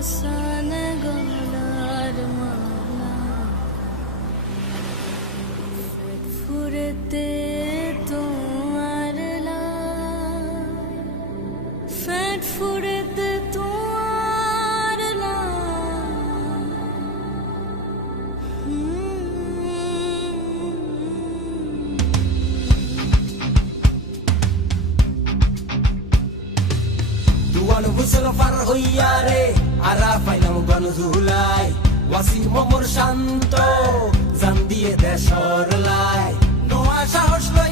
আসান গলার মালা ফুরতে তোমার লাল ফেট ফুরতে তোমার লাল দুয়ান হুসেন ফার হইয়া রে আরা পাইলাম গনজুলাই ওয়াসিম মোর শান্ত জান দিয়ে দেশর লাই নোয়া সাহস লই